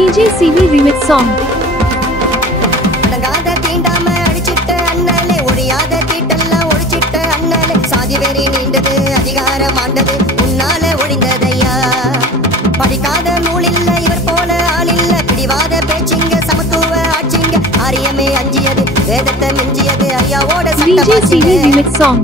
DJ CV remix song. அடங்காத தீண்டாம அடிச்சிட்ட அண்ணலே ஒழியாத தீட்டெல்லாம் ஒழிச்சிட்ட அண்ணலே சாதி வெறி நீண்டது அதிகாரம் ஆண்டது உன்னால ஒழிந்ததையா படிக்காத நூல் இல்ல இவர் போல ஆள் இல்ல பிடிவாத பேச்சிங்க சமத்துவ ஆட்சிங்க ஆரியமே அஞ்சியது வேதத்தை மிஞ்சியது ஐயாவோட DJ CV remix song.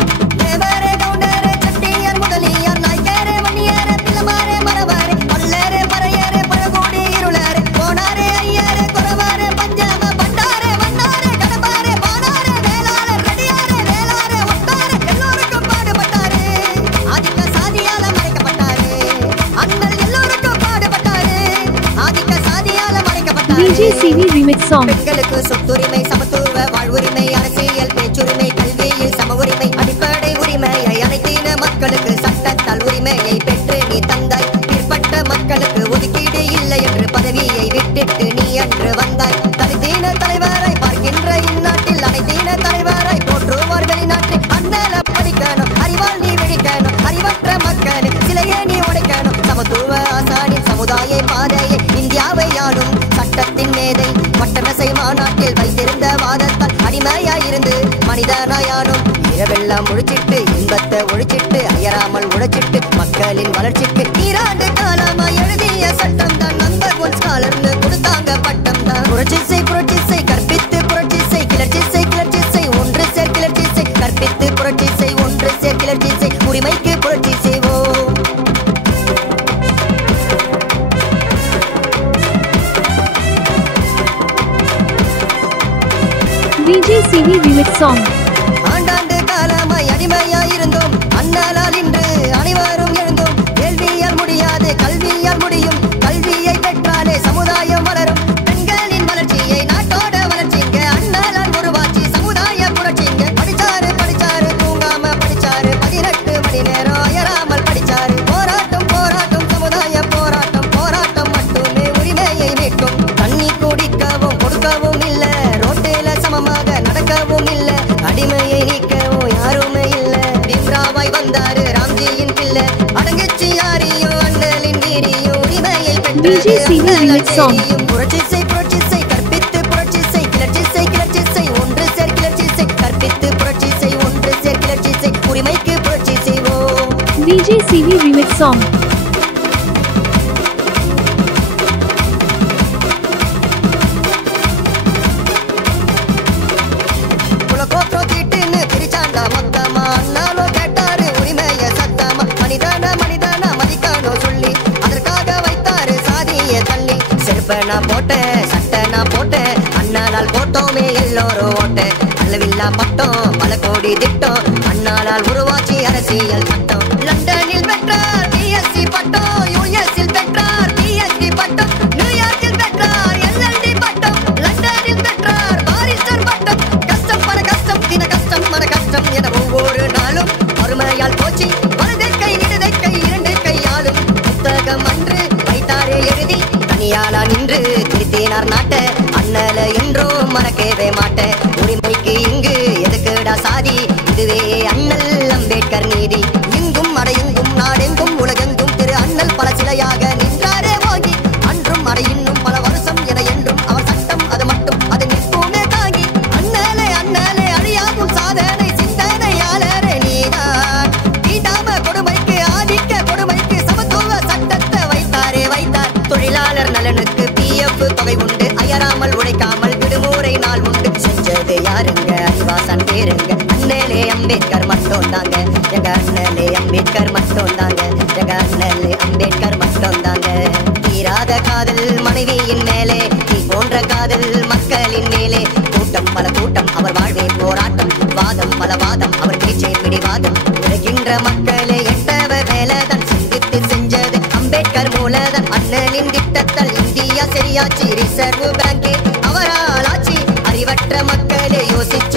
DJ CV remix song. பெண்களுக்கு சொத்துரிமை சமத்துவ வாழ்வுரிமை அரசியல் பேச்சுரிமை கல்வியில் சம உரிமை அடிப்படை உரிமையை அனைத்தின மக்களுக்கு சட்டத்தால் உரிமையை பெற்று நீ தந்தாய் பிற்பட்ட மக்களுக்கு ஒதுக்கீடு இல்லை என்று பதவியை விட்டுட்டு நீ அன்று வந்தாய் தனித்தீன தலைவராய் பார்க்கின்ற இந்நாட்டில் அனைத்தீன தலைவராய் போற்றுவார் வெளிநாட்டில் அண்ணல படிக்கணும் அறிவால் நீ விழிக்கணும் அறிவற்ற மக்களின் சிலையே நீ உடைக்கணும் சமத்துவ ஆசானின் சமுதாய பாதையை இந்தியாவை ஆளும் சட்டத்தின் மேதை வட்டரசை மாநாட்டில் வைத்திருந்த வாதத்தால் அடிமையாயிருந்து மனிதனாயானும் இரவெல்லாம் ஒழிச்சிட்டு இன்பத்தை ஒழிச்சிட்டு அயராமல் உழைச்சிட்டு மக்களின் வளர்ச்சிக்கு ஈராண்டு காலமா எழுதிய சட்டம் தான் நம்பர் ஒன் ஸ்காலர்னு கொடுத்தாங்க பட்டம் தான் புரட்சி செய் கற்பித்து புரட்சி செய் கிளர்ச்சி செய் ஒன்று சேர் கிளர்ச்சி செய் கற்பித்து புரட்சி செய் ஒன்று சேர் கிளர்ச்சி செய் உரிமைக்கு புரட்சி செய்வோம். DJ CV remix song. ஆண்டாண்டு காலமாய் அடிமையாயிருந்தோம் அண்ணலால் இன்று அனைவரும் எழுந்தோம் கேள்வியால் முடியாது கல்வியால் முடியும் கல்வியை பெற்றாலே சமுதாயம் வளரும் பெண்களின் வளர்ச்சியை நாட்டோட வளர்ச்சிங்க அண்ணலால் உருவாச்சி சமுதாய புரட்சிங்க படிச்சாரு தூங்காம படிச்சாரு 18 மணி நேரம் அயராமல் படிச்சாரு போராட்டம் சமுதாய போராட்டம் மட்டுமே உரிமையை மீட்கும் தண்ணி குடிக்கவும் கொடுக்கவும் இல்ல ரோட்டில சமமாக நடக்கவும் இல்ல அடிமையை நீக்கவும் யாருமே இல்ல பீம்ராவாய் வந்தாரு ராம்ஜியின் பிள்ளை அடங்கிச்சு யாரையும் அண்ணலின் வீரியும் உரிமையை DJ CV remix song. புரட்சி செய் கற்பித்து புரட்சி செய் கிளர்ச்சி செய் ஒன்று சேர் கிளர்ச்சி செய் கற்பித்து புரட்சி செய் ஒன்று சேர் கிளர்ச்சி செய் உரிமைக்கு புரட்சி செய்வோம். DJ CV remix song. மொத்தமா அண்ணாலோ கேட்டாரு உரிமைய சத்தமா மனிதானா மதிக்கானோ சொல்லி அதற்காக வைத்தாரு சாதிய தள்ளி செருப்ப நான் போட்டேன் சட்டை நான் போட்டேன் அண்ணாலால் போட்டோமே எல்லோரும் ஓட்ட அளவில்லா பட்டம் பல கோடி திட்டம் அண்ணாலால் உருவாச்சி அரசியல் சட்டம் லண்டனில் பெற்றார் பிஎஸ்சி பட்டம் யுஎஸ்இல் பெற்றார் பிஎச்டி பட்டம் நியூயார்க்கில் பெற்றார் எல்எல்டி பட்டம் லண்டனில் பெற்றார் பாரிஸ்டர் பட்டம் கஷ்டம் தின கஷ்டம் மன கஷ்டம் என ஒவ்வொரு நாளும் வறுமையால் போச்சு வலது கை இடது கை இரண்டு கையாலும் புத்தகம் அன்று வைத்தாரே எழுதி தனியாளா நின்று திருத்தினார் நாட்ட அண்ணல என்றோ மறக்கவே மாட்ட உரிமைக்கு இங்கு எதுக்குடா சாதி இதுவே அண்ணல் அம்பேத்கர் நீதி இங்கும் அடையெங்கும் நாடெங்கும் உலகெங்கும் திரு அண்ணல் பல சிலையாக நின்றாரே ஓங்கி அன்றும் அடையின்னும் பல வருஷம் என என்றும் அவர் சட்டம் அது மட்டும் அது நிற்போமே தாங்கி அண்ணலே அழியாகும் சாதனை சிந்தனையாளரே நீதான் தீண்டாம கொடுமைக்கு ஆதிக்க கொடுமைக்கு சமத்துவ சட்டத்தை வைத்தார் தொழிலாளர் நலனுக்கு PF தொகை உண்டு அயராமல் உழைக்காமல் விடுமுறை நாள் உண்டு செஞ்சது யாருங்க அறிவாசன் பேருங்க அண்ணலே அம்பேத்கர் மட்டும் தாங்க எங்க அண்ணலே அம்பேத்கர் மட்டும் தாங்க எங்க அண்ணலே அம்பேத்கர் மட்டும் தாங்க தீராத காதல் மனைவியின் மேலே நீ போன்ற காதல் மக்களின் மேலே கூட்டம் பல கூட்டம் அவர் வாழ்வே போராட்டம் வாதம் பல வாதம் அவர் பேச்சை பிடிவாதம் உழைக்கின்ற மக்களே எட்டவ வேலைதான் சிந்தித்து செஞ்சது அம்பேத்கர் மூலதான் அண்ணனின் திட்டத்தால் இந்தியா சரியாச்சு ரிசர்வ் பேங்கே அவரால் ஆட்சி அறிவற்ற மக்களே யோசிச்சு